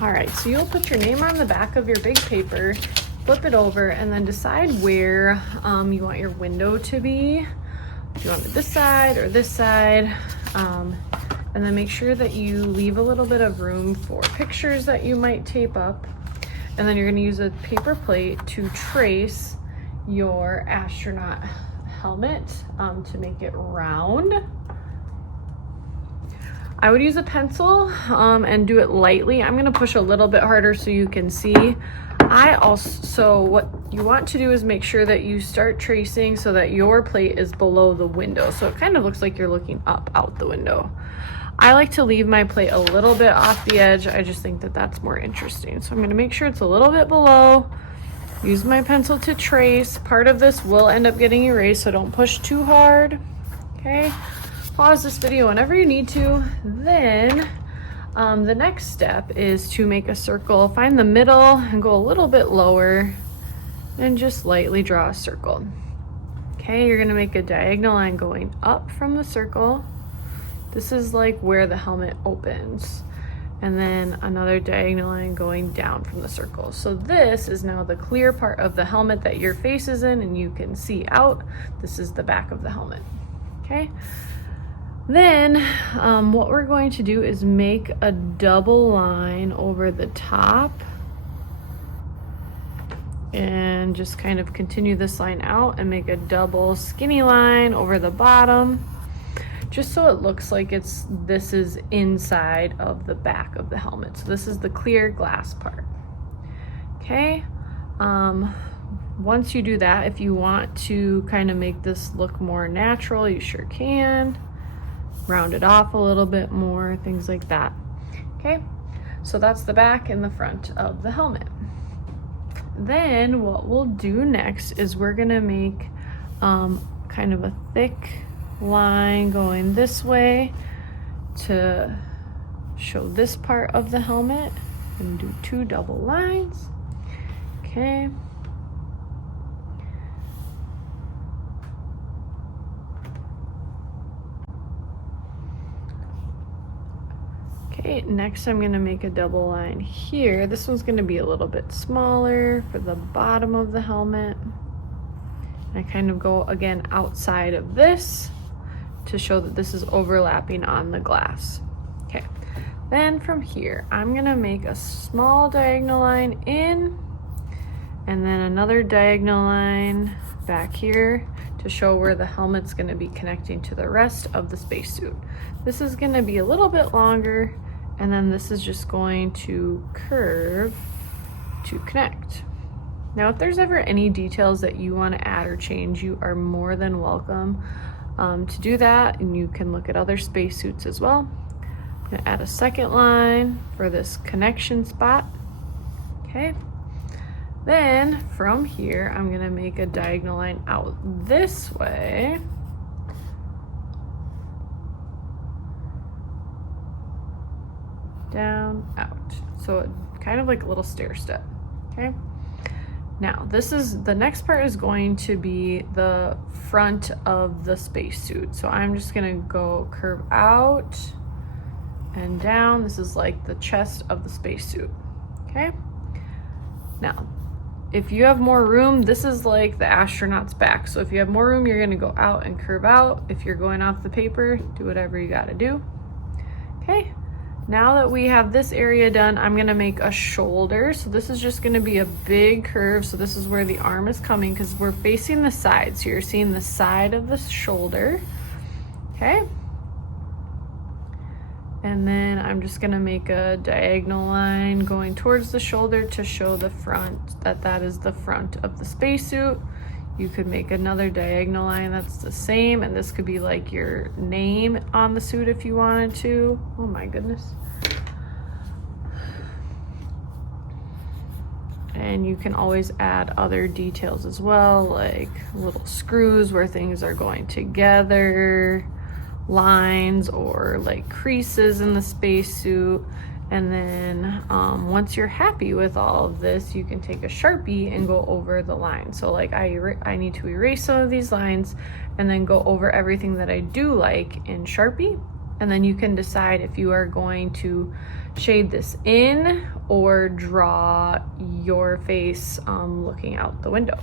All right, so you'll put your name on the back of your big paper, flip it over, and then decide where you want your window to be. Do you want it this side or this side? And then make sure that you leave a little bit of room for pictures that you might tape up. And then you're gonna use a paper plate to trace your astronaut helmet to make it round. I would use a pencil and do it lightly. I'm gonna push a little bit harder so you can see. So what you want to do is make sure that you start tracing so that your plate is below the window. So it kind of looks like you're looking up out the window. I like to leave my plate a little bit off the edge. I just think that that's more interesting. So I'm gonna make sure it's a little bit below. Use my pencil to trace. Part of this will end up getting erased, so don't push too hard, okay? Pause this video whenever you need to. Then the next step is to make a circle. Find the middle and go a little bit lower and just lightly draw a circle. Okay, you're gonna make a diagonal line going up from the circle. This is like where the helmet opens. And then another diagonal line going down from the circle. So this is now the clear part of the helmet that your face is in and you can see out. This is the back of the helmet, okay? Then what we're going to do is make a double line over the top and just kind of continue this line out and make a double skinny line over the bottom, just so it looks like this is inside of the back of the helmet. So this is the clear glass part, okay? Once you do that, if you want to kind of make this look more natural, you sure can. Round it off a little bit more, things like that, okay? So that's the back and the front of the helmet. Then what we'll do next is we're gonna make kind of a thick line going this way to show this part of the helmet, and do 2 double lines, okay? Okay, next I'm gonna make a double line here. This one's gonna be a little bit smaller for the bottom of the helmet. I kind of go again outside of this to show that this is overlapping on the glass. Okay, then from here, I'm gonna make a small diagonal line in, and then another diagonal line back here to show where the helmet's gonna be connecting to the rest of the spacesuit. This is gonna be a little bit longer, and then this is just going to curve to connect. Now, if there's ever any details that you want to add or change, you are more than welcome to do that, and you can look at other spacesuits as well. I'm gonna add a second line for this connection spot, okay? Then from here, I'm gonna make a diagonal line out this way. Down, out. So kind of like a little stair step, okay? Now, the next part is going to be the front of the spacesuit. So I'm just gonna go curve out and down. This is like the chest of the spacesuit, okay? Now, if you have more room, this is like the astronaut's back. So if you have more room, you're gonna go out and curve out. If you're going off the paper, do whatever you gotta do, okay? Now that we have this area done, I'm gonna make a shoulder. So this is just gonna be a big curve. So this is where the arm is coming because we're facing the side. So you're seeing the side of the shoulder, okay? And then I'm just gonna make a diagonal line going towards the shoulder to show the front, that is the front of the spacesuit. You could make another diagonal line that's the same, and this could be like your name on the suit if you wanted to. Oh my goodness. And you can always add other details as well, like little screws where things are going together, lines or like creases in the spacesuit. And then once you're happy with all of this, you can take a Sharpie and go over the line. So like I need to erase some of these lines and then go over everything that I do like in Sharpie. And then you can decide if you are going to shade this in or draw your face looking out the window.